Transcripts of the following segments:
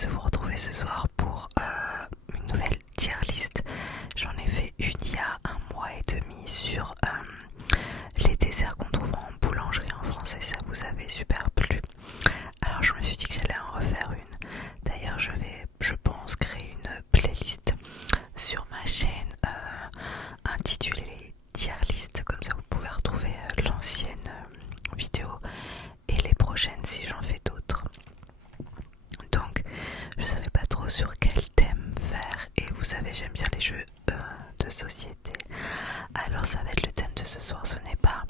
heureuse de vous retrouver ce soir pour une nouvelle tier list. J'en ai fait une il y a un mois et demi sur les desserts qu'on trouve en boulangerie en France et ça vous avait super plu. Alors je me suis dit que j'allais en refaire une. D'ailleurs je pense, créer une playlist sur ma chaîne intitulée tier list. Comme ça vous pouvez retrouver l'ancienne vidéo et les prochaines si j'en fais d'autres. Donc je savais pas trop sur quel thème faire et vous savez j'aime bien les jeux de société. Alors ça va être le thème de ce soir, ce n'est pas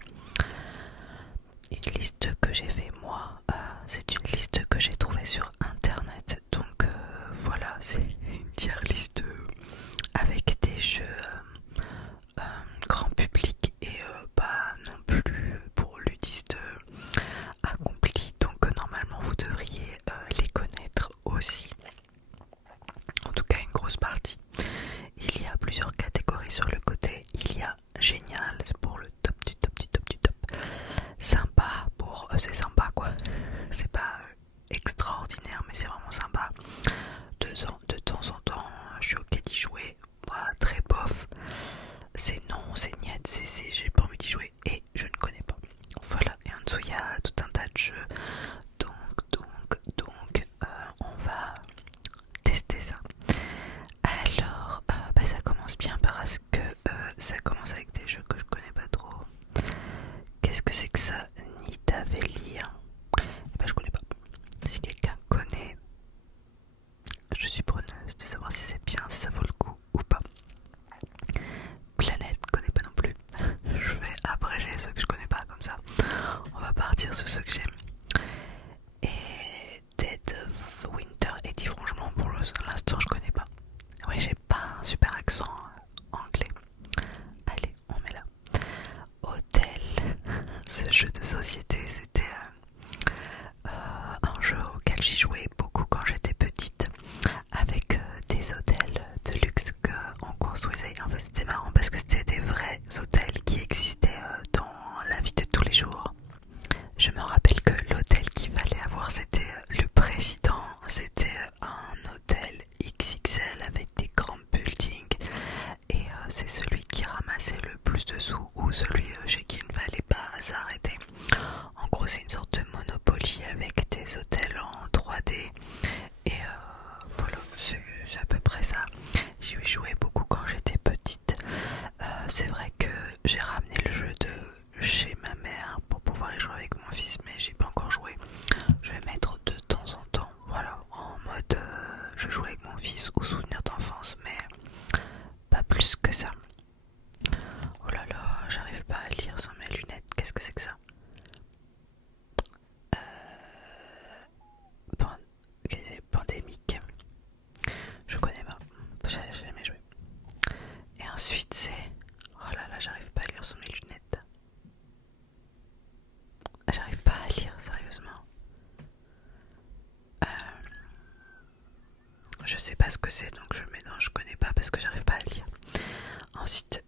une liste que j'ai fait moi, c'est une liste que j'ai trouvée sur internet. Donc voilà, c'est une tier liste avec des jeux grand public et pas non plus pour ludistes accomplis. Donc normalement vous devriez les connaître aussi. En tout cas une grosse partie. Il y a plusieurs catégories sur le côté. Il y a génial, c'est pour le top du top du top du top. Sympa pour c'est sympa quoi. C'est pas extraordinaire mais c'est vraiment sympa. De temps en temps, je suis ok d'y jouer. Voilà, très bof. C'est non, c'est niet, j'ai pas envie d'y jouer et je ne connais pas. Voilà, et en dessous il y a tout un tas de jeux. Donc, on va tester ça. Alors, ça commence bien parce que ça commence avec des jeux que je connais pas trop. Qu'est-ce que c'est que ça? Nidavellir. Je connais pas. Si quelqu'un connaît, je suis preneuse de savoir si c'est bien, si ça vaut le coup ou pas. Planète, connais pas non plus. Je vais abréger ceux que je connais pas comme ça. On va partir sur ceux que j'aime. Et Dead of Winter, et dit franchement pour l'instant je connais pas. Ouais, j'ai pas un super accent anglais. Allez, on met là. Hôtel. Ce jeu de société, c'était un jeu auquel j'y jouais beaucoup quand j'étais petite, avec des hôtels de luxe qu'on construisait. En fait, c'était marrant parce que c'était des vrais hôtels qui existaient dans la vie de tous les jours. Je me rappelle que l'hôtel qu'il fallait avoir, c'était le président. C'était un hôtel XXL avec des grands buildings. Et c'est celui qui ramassait le plus de sous ou celui chez qui il ne fallait pas s'arrêter. En gros, c'est une sorte de Monopoly avec des hôtels en 3D. Et voilà, c'est à peu près ça. J'y ai joué beaucoup quand j'étais petite. C'est vrai que j'ai ramené le jeu de chez ma mère pour pouvoir y jouer avec mon fils, mais j'ai pas encore joué. Je vais mettre de temps en temps, voilà, en mode je joue avec mon fils ou souvenir d'enfance, mais pas plus que ça. Oh là là, j'arrive pas à lire sans mes lunettes. Qu'est-ce que c'est que ça? Pandémique. Je connais pas. J'ai jamais joué. Et ensuite c'est... Oh là là, j'arrive pas à lire sans mes lunettes. J'arrive pas à lire, sérieusement. Je sais pas ce que c'est, donc je mets dans je connais pas parce que j'arrive pas à lire. Ensuite,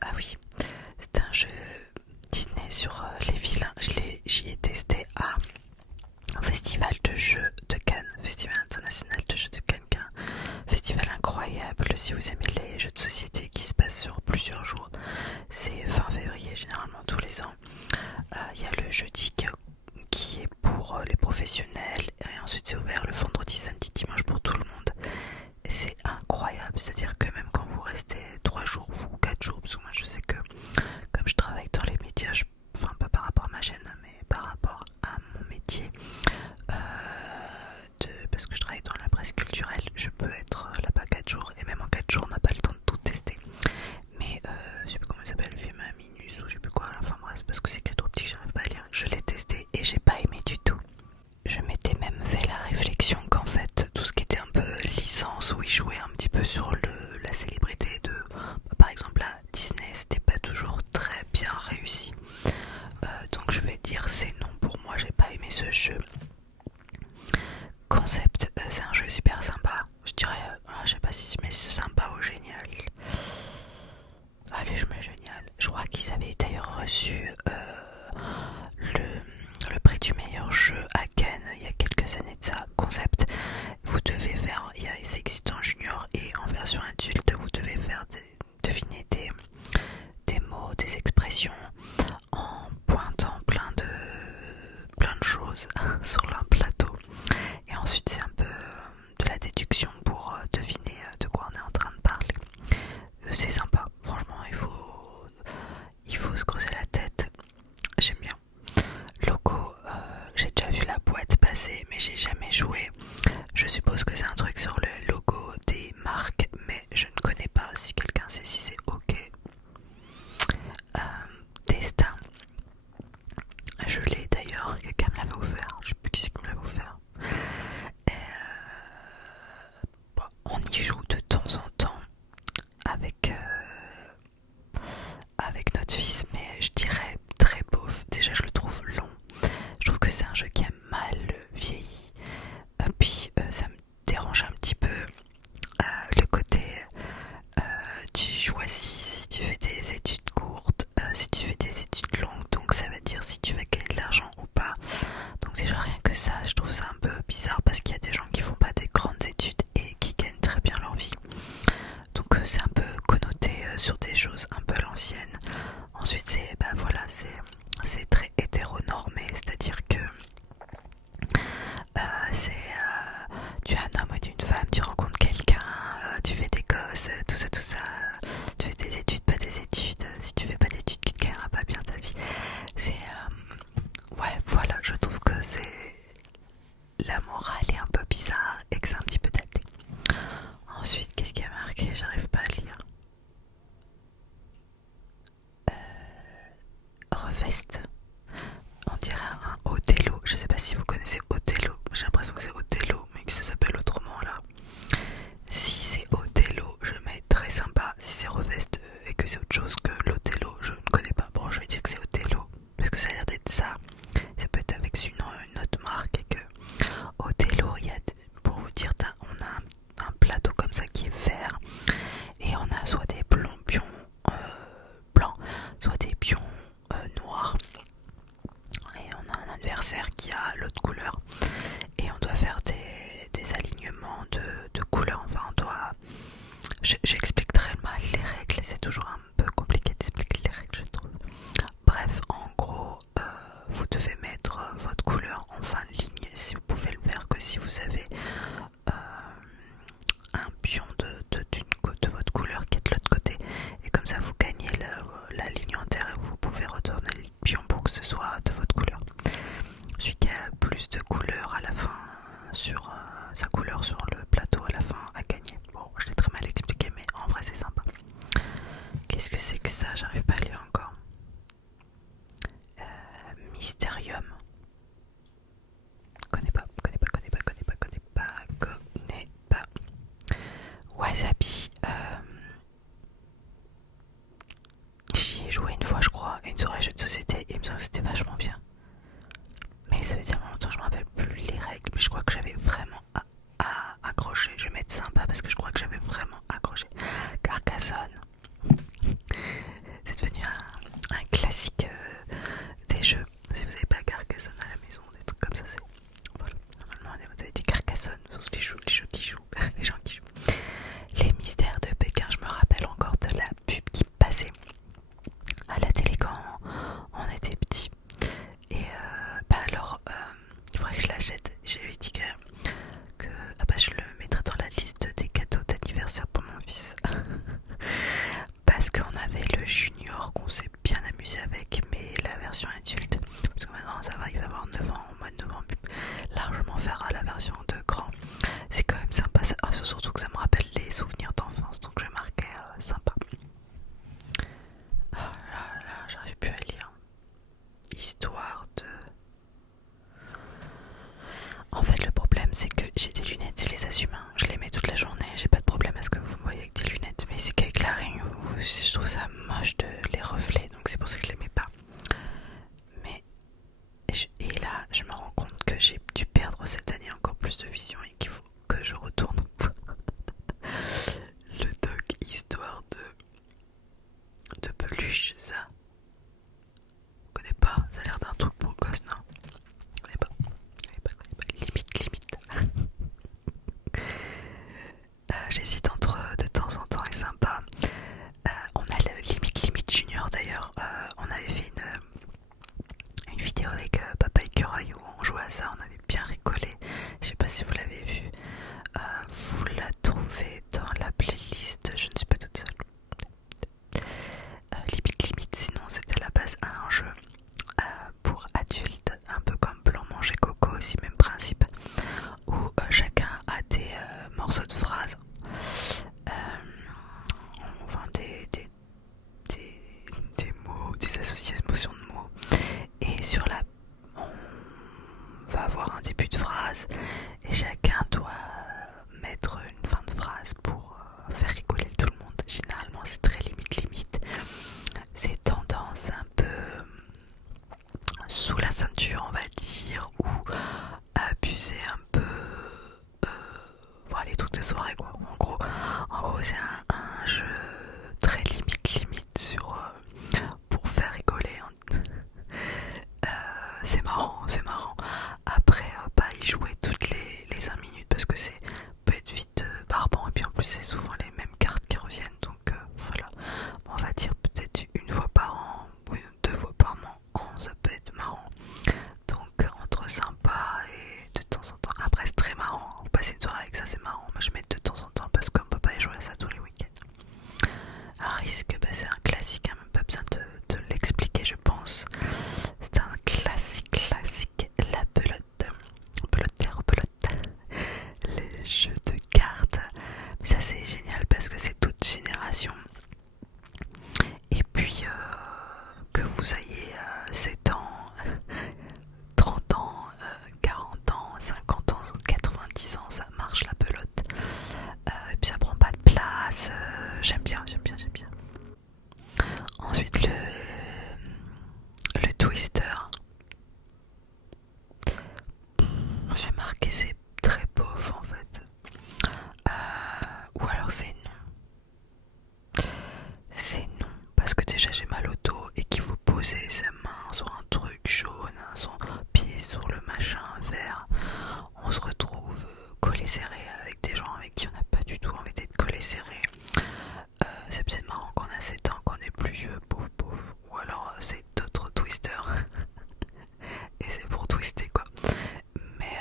ah oui, c'est un jeu Disney sur les vilains. J'y ai testé au Festival de jeux de Cannes, Festival international de jeux de Cannes, un festival incroyable si vous aimez les jeux de société qui se passent sur plusieurs jours. C'est fin février généralement tous les ans. Il y a le jeudi qui est pour les professionnels et ensuite c'est ouvert le vendredi, samedi, dimanche pour tout le monde. C'est incroyable, c'est-à-dire que même quand vous restez 3 jours ou 4 jours, parce que moi je sais que comme je travaille dans les médias, enfin pas par rapport à ma chaîne mais par rapport à mon métier, parce que je travaille dans la presse culturelle, je peux être là-bas 4 jours et même en 4 jours on n'a pas le temps de tout tester. Mais je sais plus comment il s'appelle, le film Minus ou je sais plus quoi, enfin bref, parce que c'est écrit trop petit que j'arrive pas à lire. Je l'ai testé et j'ai pas aimé du tout. Je m'étais même fait la réflexion qu'en fait tout ce qui était un peu licence où ils jouaient un petit peu sur la célébrité de par exemple à Disney, c'était pas toujours très bien réussi. Donc je vais dire c'est non pour moi, j'ai pas aimé ce jeu. Concept, c'est un jeu super sympa. Je dirais, je sais pas si c'est sympa ou génial. Allez, je mets génial. Je crois qu'ils avaient d'ailleurs reçu le prix du meilleur jeu à Cannes il y a quelques années de ça. Concept, vous devez sur un plateau. Et ensuite c'est un peu de la déduction pour deviner de quoi on est en train de parler. C'est sympa, franchement il faut se creuser la tête, j'aime bien. Logo, j'ai déjà vu la boîte passer mais j'ai jamais joué. Je suppose que c'est un truc sur le logo des marques mais je ne connais pas. Si quelqu'un sait si c'est ok. Destin, je l'ai d'ailleurs, quelqu'un me l'avait offert, je sais plus qui c'est qui me l'avait offert. Bon, on y joue de temps en temps avec notre fils, mais je dirais très beauf. Déjà je le trouve long, je trouve que c'est un jeu qui a mal vieilli. Puis ça me dérange un petit peu le côté tu choisis si tu fais des études courtes, si tu fais des études longues, donc ça veut dire si tu vas gagner de l'argent ou pas. Donc déjà rien que ça, je trouve ça un peu bizarre parce qu'il y a des gens qui font pas des grandes études et qui gagnent très bien leur vie. Donc c'est un peu connoté sur des choses un peu à l'ancienne. Ensuite c'est voilà, c'est très hétéronormé, c'est-à-dire que tu es un homme ou une femme, tu rencontres quelqu'un, tu fais des gosses, tout ça, tu fais des études, pas des études, si tu fais pas d'études, tu ne gagneras pas bien ta vie. C'est ouais, voilà, je trouve que la morale est un peu bizarre et que c'est un petit peu daté. Ensuite, qu'est-ce qui a marqué? J'arrive pas à lire. Reveste. On dirait un Othello. Je sais pas si vous connaissez Othello. J'ai l'impression que c'est Othello, mais que ça s'appelle autrement là. Si c'est Othello, je mets très sympa. Si c'est Reveste et que c'est autre chose que l'Othello, je ne connais pas. Bon, je vais dire que c'est Othello parce que ça a l'air d'être ça. Ça peut être avec une autre marque et que Othello, pour vous dire, on a un plateau comme ça qui est vert et on a soit des pions blancs, soit des pions noirs. Et on a un adversaire qui a l'autre couleur et on doit faire des alignements de couleurs. Enfin, on doit. J'explique très mal les règles, c'est toujours un peu compliqué d'expliquer les règles, je trouve. Bref, en gros, vous devez mettre votre couleur en fin de ligne. Si vous pouvez le faire que si vous avez un pion de votre couleur qui est de l'autre côté, et comme ça vous gagnez la ligne entière et vous pouvez retourner le pion pour que ce soit de votre couleur. Celui qui a plus de couleurs à la fin sur sa couleur sur le plateau à la fin a gagné. Bon, je l'ai très mal expliqué, mais en vrai c'est sympa. Qu'est-ce que c'est que ça? J'arrive pas à lire encore. Mysterium. Connais pas. Wasabi. J'y ai joué une fois, je crois, une soirée jeu de société, et il me semble que c'était vachement bien. Mais ça veut dire longtemps, je me rappelle plus les règles, mais je crois que j'avais vraiment accroché. Je vais mettre sympa parce que je crois que j'avais vraiment accroché. Carcassonne. C'est devenu un classique des jeux. Si vous n'avez pas Carcassonne à la maison, des trucs comme ça, c'est. Voilà. Normalement, vous avez des Carcassonne, sauf les jeux qui jouent, les gens qui jouent. Les mystères de Pékin, je me rappelle encore de la pub qui passait à la télé quand on était petit. Et alors, il faudrait que je l'achète. J'avais dit que je le mettrais dans la liste des cadeaux d'anniversaire pour mon fils. Parce qu'on avait le junior qu'on s'est bien amusé avec, mais la version adulte, parce que maintenant ça va, il va avoir 9 ans au mois de novembre, largement faire la version de grand. C'est quand même sympa, surtout que ça me rappelle les souvenirs d'enfance, donc je vais marquer sympa. Oh là, j'arrive plus à lire. Histoire de... En fait, le problème c'est que j'ai des lunettes, je les assume, hein. Je les mets toute la journée, j'ai pas de problème à ce que vous me voyez avec des lunettes, mais c'est qu'avec la ring, je trouve ça moche de les reflets, donc c'est pour ça que je les mets pas. Et là, je me rends compte que j'ai dû perdre cette année encore plus de vision et qu'il faut que je retourne le doc histoire de peluche, ça. Vous connaissez pas? Ça a l'air d'un truc pour gosse, non? Je connais pas. Limite. J'hésite entre de temps en temps et sympa. On a le limite junior d'ailleurs. On avait fait une vidéo avec Papa Écureuil où on jouait à ça. On avait phrase et chacun doit mettre une fin de phrase pour faire rigoler tout le monde. Généralement c'est très limite. C'est tendance un peu sous la ceinture on va dire, ou abuser un peu voilà, les trucs de soirée quoi. En gros c'est un jeu très limite sur pour faire rigoler. C'est marrant. Après, pas y jouer toutes les 5 minutes parce que c'est peut être vite barbant et puis en plus c'est souvent les mêmes cartes qui reviennent donc voilà. On va dire peut-être une fois par an ou 2 fois par an, ça peut être marrant. Donc entre sympa et de temps en temps. Après c'est très marrant, vous passez une soirée avec ça c'est marrant. Moi je mets de temps en temps parce qu'on peut pas y jouer à ça tous les week-ends. Un risque, bah, c'est un classique, hein, même pas besoin de l'expliquer je pense. C'est un classique, la pelote, les jeux de cartes. Mais ça c'est génial parce que c'est toute génération. Et puis que vous ayez 7 ans, 30 ans, 40 ans, 50 ans, 90 ans, ça marche la pelote. Et puis ça prend pas de place. J'aime bien. Ensuite le twister. J'ai marqué c'est très pauvre en fait. Ou alors c'est non. C'est non parce que déjà j'ai mal au dos et qu'il faut poser sa main sur un truc jaune, son pied sur le machin vert. On se retrouve collé serré avec des gens avec qui on n'a pas du tout envie d'être collé serré. C'est peut-être marrant qu'on a 7 ans, qu'on est plus vieux, pauvre. Ou alors c'est d'autres twisters. Et c'est pour twister quoi. Mais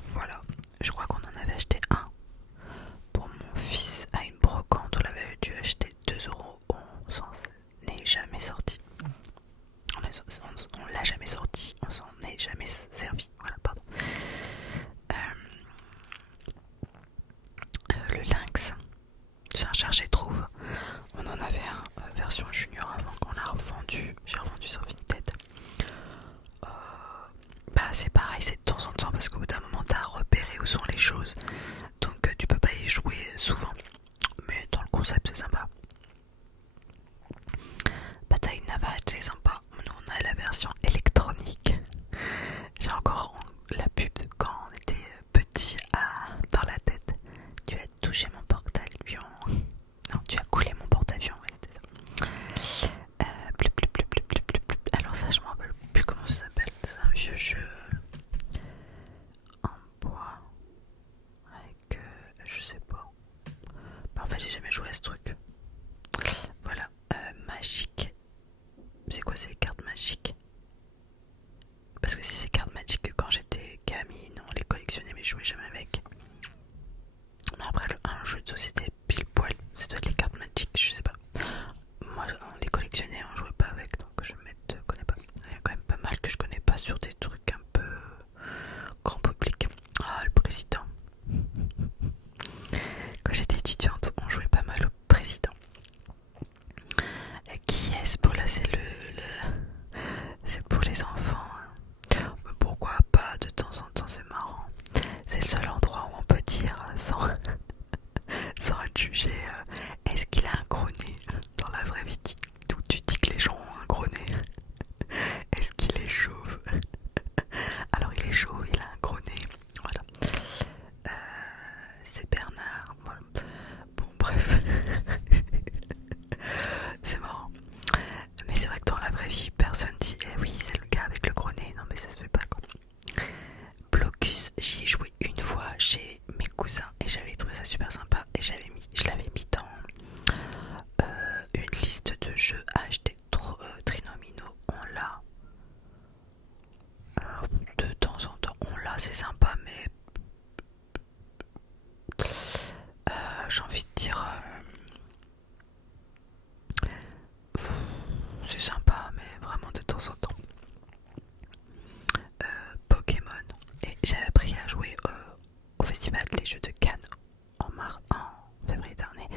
voilà, je crois qu'on en avait acheté un pour mon fils à une brocante. On l'avait dû acheter 2€. On s'en est jamais sorti. On l'a jamais sorti, on s'en est jamais servi. Voilà, pardon. Le lynx, c'est un cherche et trouve. On en avait un version junior avant qu'on l'a revendu. J'ai revendu sur Vinted. Bah c'est pareil, c'est de temps en temps parce qu'au bout d'un moment t'as repéré où sont les choses. Donc tu peux pas y jouer souvent. Mais dans le concept c'est sympa. Bataille navale c'est sympa. Nous on a la version électronique. J'ai encore la pub de quand on était petit dans la tête. Tu as touché mon porte-avions. Non, tu as coulé mon porte-avions. Ouais, c'était ça. Alors ça je me rappelle plus comment ça s'appelle. C'est un vieux jeu en bois avec je sais pas. Bah, en fait j'ai jamais joué à ce truc. Voilà. Magique. C'est quoi ces cartes magiques? Parce que si c'est cartes magiques quand j'étais gamine on les collectionnait mais je jouais jamais avec. Mais après un jeu de société pile poil, ça doit être les cartes magiques, je sais pas. Moi on les collectionnait, on jouait pas avec donc je connais pas. Il y a quand même pas mal que je connais pas sur des trucs un peu grand public. Ah le président. Quand j'étais étudiante on jouait pas mal au président. Qui est-ce pour là c'est c'est pour les enfants. Mais pourquoi pas de temps en temps c'est marrant. C'est le seul endroit où on peut dire sans être jugé est-ce qu'il a un gros nez. Dans la vraie vie d'où tu dis que les gens ont un gros nez. Est-ce qu'il est chauve? Alors il est chauve, il a un gros nez. Voilà. C'est Bernard. Voilà. Bon bref. C'est marrant. Mais c'est vrai que dans la vraie vie, personne dit eh oui c'est le gars avec le gros nez. Non mais ça se fait pas quoi. Blocus, j'y ai joué une fois chez mes cousins et j'avais trouvé ça super sympa et je l'avais mis dans une liste de jeux à acheter. Trinomino, on l'a. De temps en temps, on l'a, c'est sympa, mais j'ai envie de dire c'est sympa, mais vraiment de temps en temps. Pokémon, et j'ai appris à jouer au festival des jeux de Cannes en février dernier.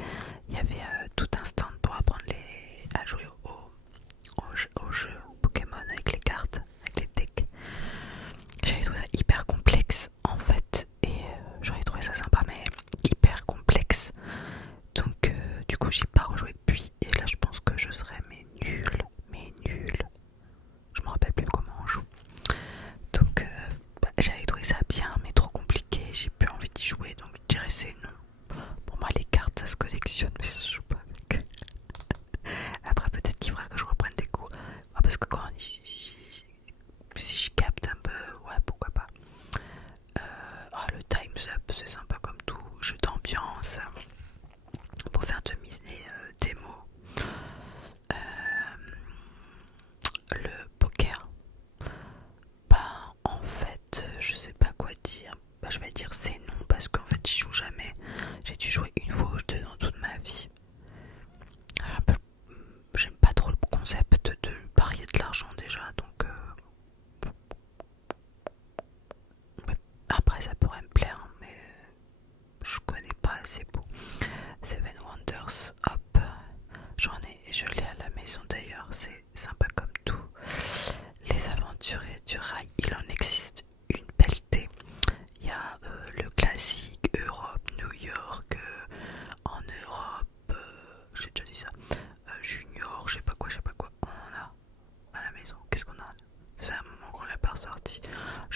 Il y avait tout un stand pour apprendre à jouer au jeu Pokémon avec les cartes, avec les decks. J'avais trouvé ça hyper complet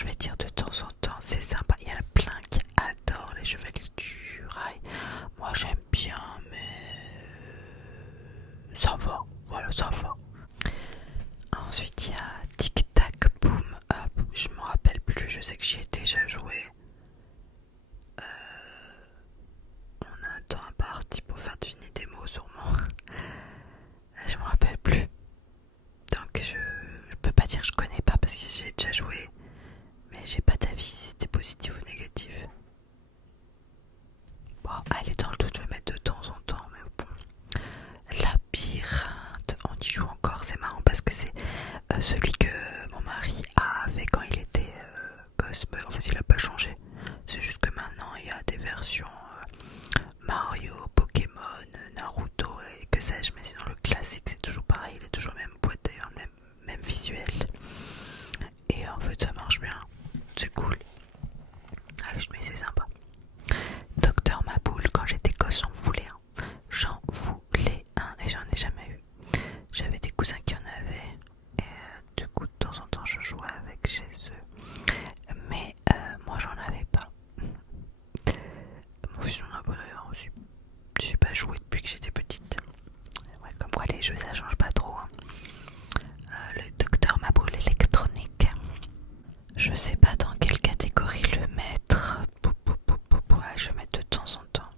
je vais dire de temps en temps, c'est sympa. Il y en a plein qui adorent les Chevaliers du Rail. Moi j'aime bien, mais ça va, voilà, ça va. Ensuite il y a Tic Tac Boom Up, je me rappelle plus, je sais que j'y ai déjà joué. On a un temps imparti pour faire deviner des mots sûrement. Je me rappelle plus. Donc je peux pas dire que je connais pas parce que j'ai déjà joué. Mais j'ai pas d'avis si c'était positif ou négatif. Bon, allez, dans le doute, je vais mettre de temps en temps, mais bon. Labyrinthe, on y joue encore, c'est marrant parce que c'est celui que mon mari avait quand il était gosse. En fait, il a pas changé. C'est juste que maintenant, il y a des versions Mario, Pokémon, Naruto et que sais-je, mais sinon le classique, c'est toujours pareil, il est toujours même boîte d'ailleurs, même visuel. Et en fait, ça marche bien, c'est cool. Allez, je mets, c'est sympa. Docteur Maboule, quand j'étais gosse, j'en voulais un. J'en voulais un et j'en ai jamais eu. J'avais des cousins qui en avaient et du coup, de temps en temps, je jouais avec chez eux. Mais moi, j'en avais pas. Mon fils en a pas d'ailleurs aussi. J'ai pas joué depuis que j'étais petite. Ouais, comme quoi, les jeux, ça change pas trop. Hein. Le Docteur Maboule électronique. Je sais pas dans quelle catégorie le mettre. Ouais, je vais mettre de temps en temps.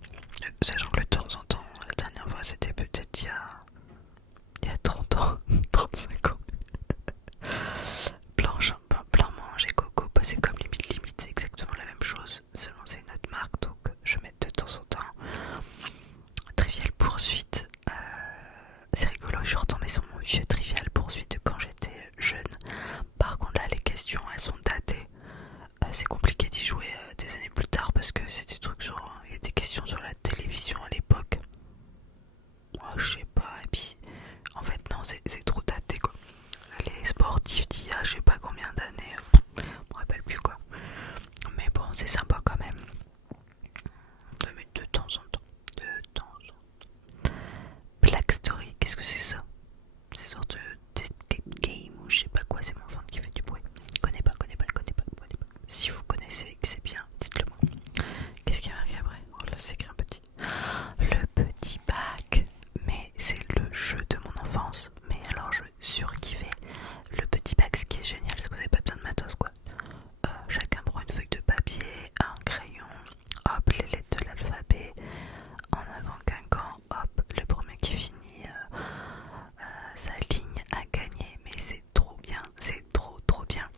Sachant que de temps en temps, la dernière fois c'était peut-être il y a 30 ans, 35 ans. Blanc mange et coco, bah, c'est comme limite, c'est exactement la même chose. Seulement c'est une autre marque, donc je vais mettre de temps en temps. Trivial poursuite. C'est rigolo, je suis retombée sur mon vieux Trivial poursuite de quand j'étais jeune. Par contre là les questions elles sont datées. C'est compliqué d'y jouer des années plus tard parce que c'est des trucs sur... Il y a des questions sur la télévision à l'époque. Moi je sais pas, et puis en fait non c'est trop daté quoi. Les sportifs d'il y a je sais pas combien d'années, je me rappelle plus quoi. Mais bon c'est sympa quand même. De mettre de temps en temps. De temps en temps. Black Story, qu'est-ce que c'est ça? C'est une sorte d'escape game ou je sais pas quoi, c'est mon enfant qui fait du bruit. Connais pas. Si vous connaissez que c'est bien, dites-le moi. Qu'est-ce qu'il y a marqué après? Oh là c'est écrit un petit. Le petit bac. Mais c'est le jeu de mon enfance. Mais alors je surkiffais. Le petit bac, ce qui est génial, c'est que vous n'avez pas besoin de matos quoi. Chacun prend une feuille de papier, un crayon, hop, les lettres de l'alphabet. En avant guingamp, hop, le premier qui finit sa ligne à gagner. Mais c'est trop bien, c'est trop bien.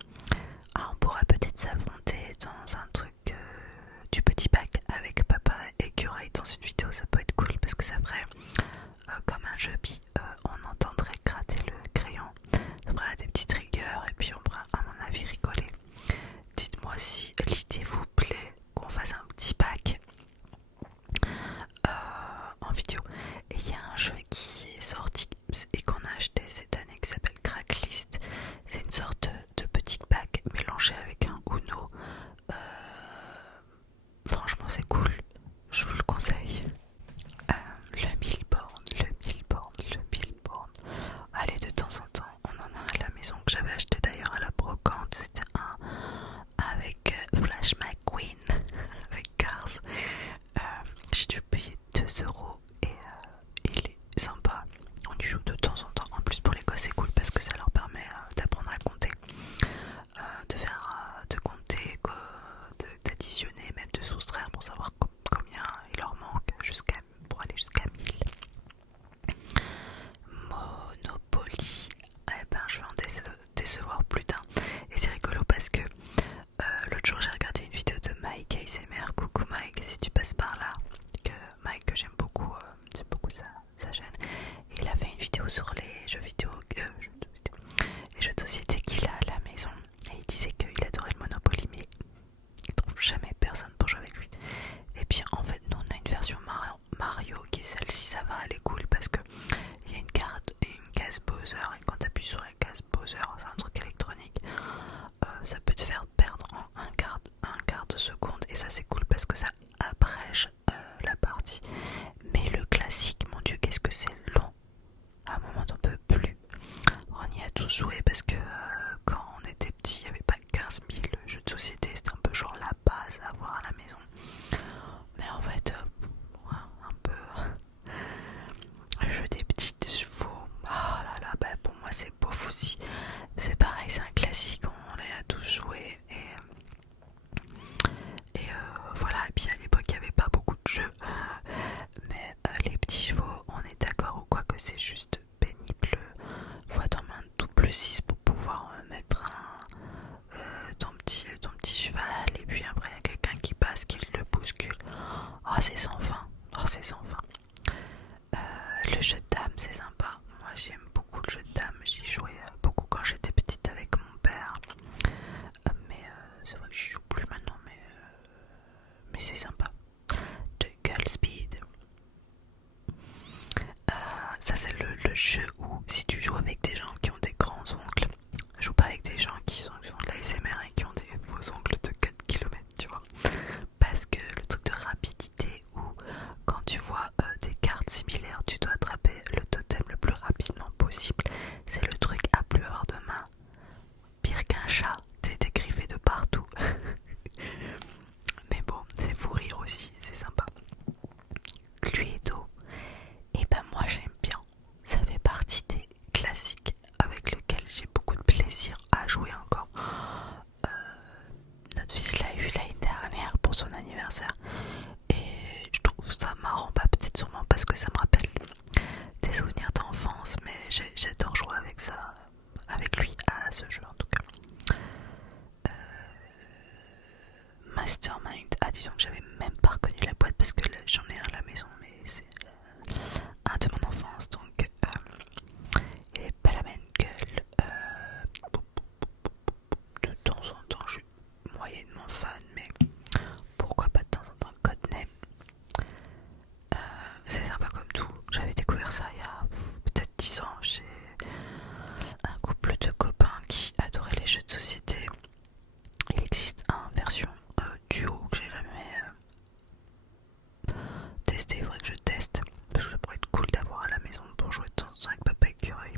Ah, on pourra peut-être s'affronter dans un truc du petit bac avec papa et Curaille dans une vidéo, ça peut être cool parce que ça ferait comme un jeu, puis on entendrait gratter le crayon, ça ferait des petites rigueurs et puis on pourra à mon avis rigoler. Dites-moi si l'idée vous plaît qu'on fasse un petit bac en vidéo. Et il y a un jeu qui est sorti et qu'on a acheté cette année qui s'appelle Cracklist. C'est une sorte de petit bac mélangé avec un Uno. Franchement c'est cool, je vous le conseille. Le Milborn. Allez, de temps en temps, on en a un à la maison que j'avais acheté d'ailleurs à la brocante. C'était un avec Flash McQueen, avec Cars. J'ai dû payer 2 € et il est sympa. On y joue de temps en temps. En plus, pour les gosses, c'est cool parce que ça leur permet d'apprendre à compter, de compter, d'additionner, même de soustraire pour savoir combien il leur manque pour aller jusqu'à 1000. Monopoly, eh ben je vais en décevoir plus d'un. Et c'est rigolo parce que l'autre jour j'ai regardé une vidéo de Mike ASMR, coucou Mike si tu passes par là, Mike que j'aime beaucoup sa chaîne. Et il a fait une vidéo sur les jeux vidéo, les jeux de société qu'il a à la maison. Et il disait qu'il adorait le Monopoly mais il trouve jamais personne pour jouer avec lui. Et puis en fait nous on a une version Mario qui est celle-ci, ça va, elle est cool parce que il y a une case buzzer et quand tu appuies sur la case buzzer, c'est un truc électronique, ça peut te faire perdre en un quart de seconde et ça c'est cool parce que ça abrège la partie. Mais le classique, mon dieu qu'est-ce que c'est long, à un moment t'en peux plus. On y a tous joué parce que quand on était petit il n'y avait pas 15 000 jeux jeu où si tu joues avec des gens qui ont des grands ongles, joue pas avec des gens qui font de la SMR et qui ont des faux ongles de 4 km, tu vois. Parce que le truc de rapidité où quand tu vois des cartes similaires, tu dois attraper le totem le plus rapidement possible. C'est le truc à plus avoir de main. Pire qu'un chat, t'es griffé de partout. Mais bon, c'est fou rire aussi, c'est sympa. Cluedo, et ben moi j'aime bien. Ça fait partie des classiques avec lesquels j'ai beaucoup de plaisir à jouer encore. Notre fils l'a eu l'année dernière pour son anniversaire et je trouve ça marrant, bah, peut-être sûrement parce que ça me rappelle des souvenirs d'enfance, mais j'adore jouer avec ça, avec lui à ce jeu en tout cas. Mastermind, ah disons que j'avais même pas reconnu la boîte parce que j'en ai un à la maison, mais c'est un de mon enfance, donc il est pas la même gueule. De temps en temps je suis moyennement fan, mais pourquoi pas de temps en temps Codename. C'est sympa comme tout. J'avais découvert ça il y a peut-être 10 ans chez un couple de copains qui adoraient les jeux de société. Il existe une version duo que j'ai jamais testé, il faudrait que je teste parce que ça pourrait être cool d'avoir à la maison pour jouer de temps en temps avec papa écureuil.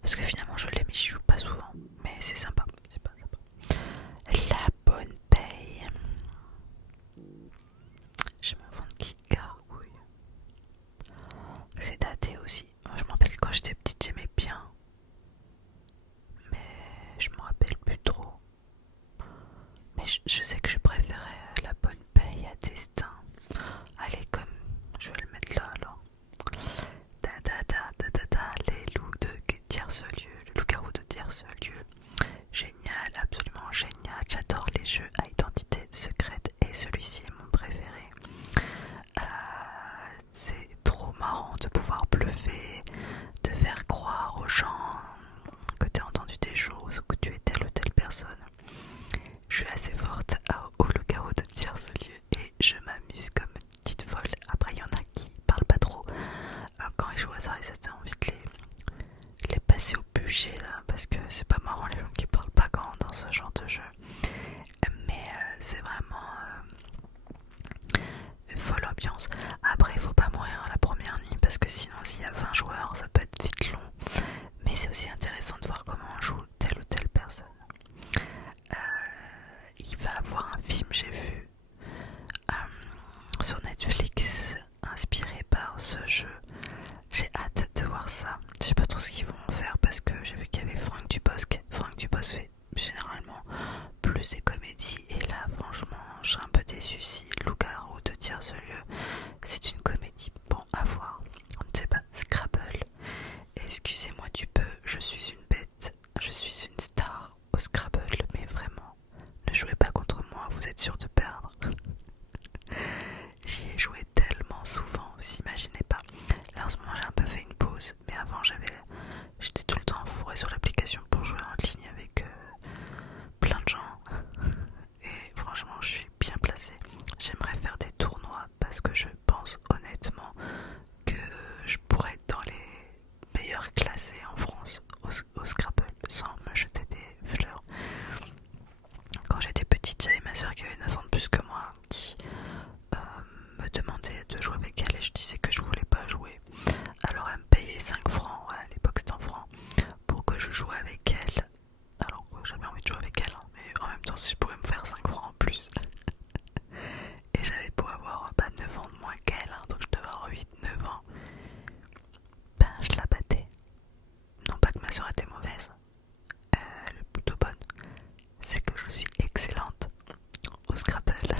Parce que finalement je l'ai mais j'y joue pas souvent, mais c'est sympa, c'est pas sympa. La bonne paye. Je me vends qui gargouille. C'est daté aussi. Moi, je me rappelle quand j'étais petite j'aimais bien, mais je me rappelle plus trop. Mais je sais que je préférais la bonne paye à destin. Allez, comme je vais le mettre là alors. Da da da da da da, les loups de Tierce-Lieu, le loup-garou de Tierce-Lieu. Génial, absolument génial. J'adore les jeux à identité secrète et celui-ci est mon préféré. C'est trop marrant de pouvoir bluffer, de faire croire aux gens que tu as entendu des choses ou que tu es telle ou telle personne. Je suis assez forte au loup-garou de Tierce-Lieu et je m'amuse comme une petite folle. Après, il y en a qui parlent pas trop. Quand ils jouent à ça, ils ont envie de les passer au budget là, parce que c'est pas marrant les gens qui parlent pas dans ce genre de jeu. Mais c'est vraiment folle ambiance. Après, il faut pas mourir à la première nuit parce que sinon, s'il y a 20 joueurs, ça peut être vite long. Mais c'est aussi intéressant de voir comment on joue telle ou telle personne. Il va avoir un film, j'ai vu, sur Netflix, inspiré par ce jeu. J'ai hâte de voir ça. Je sais pas trop ce qu'ils vont en faire parce que j'ai vu qu'il y avait Franck Dubosc. Franck Dubosc fait généralement plus des comédies et là franchement je serais un peu déçue si Loup-garou de Tierce-Lieu c'est une comédie. Bon, à voir, on ne sait pas. Scrabble, excusez-moi du peu, je suis une bête, je suis une star au Scrabble, mais vraiment ne jouez pas contre moi, vous êtes sûr de perdre. J'y ai joué tellement souvent, vous imaginez pas. Là en ce moment j'ai un peu fait une pause, mais avant j'étais tout le temps fourré sur l'application pour jouer en ligne avec plein de gens. Et franchement je suis bien placée. J'aimerais faire des tournois parce que je pense honnêtement que je pourrais être dans les meilleurs classés en France au Scrabble sans me jeter des fleurs. Quand j'étais petite, j'avais ma soeur qui avait 9 ans de plus que moi qui me demandait de jouer avec elle et je disais que je voulais pas jouer. Alors elle me payait 5 francs, ouais, à l'époque c'était en francs, pour que je joue avec elle. Alors que j'avais envie de jouer avec elle, hein, mais en même temps si je pouvais me faire 5 francs en plus. Et j'avais beau avoir 9 ans de moins qu'elle, hein, donc je devais avoir 8-9 ans. Ben je la battais. Non pas que ma soeur était mauvaise, elle est plutôt bonne. C'est que je suis excellente au Scrabble.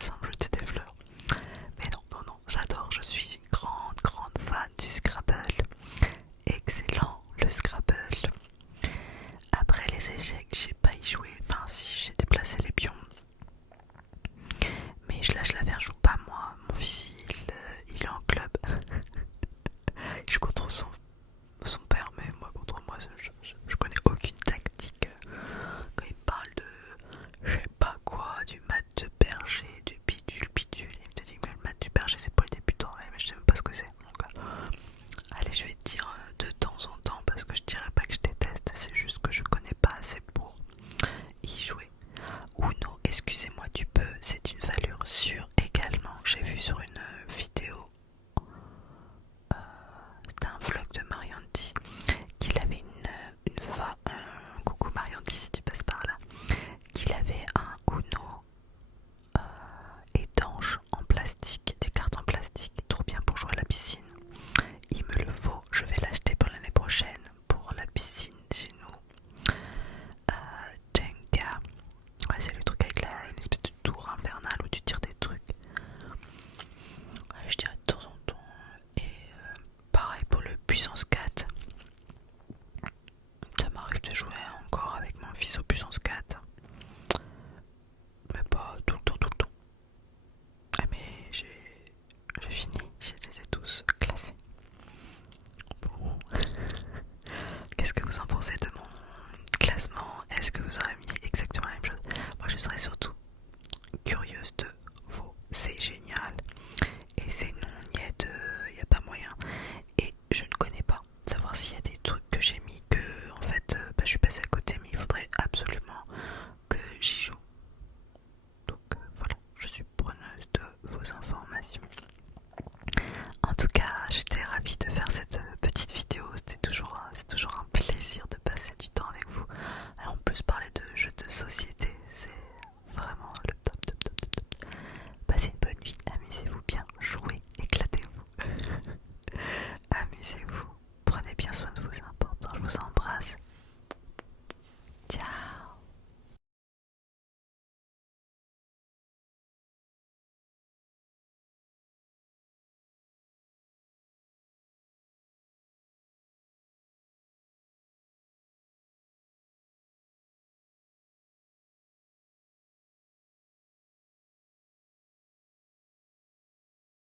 Sans me jeter des fleurs. Mais non, j'adore, je suis une grande fan du Scrabble. Excellent le Scrabble. Après les échecs, j'ai pas y joué, enfin si j'ai déplacé les pions. Mais je lâche l'affaire, je joue pas moi. Mon fils il est en club. Je suis contre son père, mais moi contre moi, je connais aucune tactique. Quand il parle de je sais pas quoi, du mat de berger, du bidule, il me dit que le mat du berger c'est pour les débutants, mais je sais même pas ce que c'est. Donc, société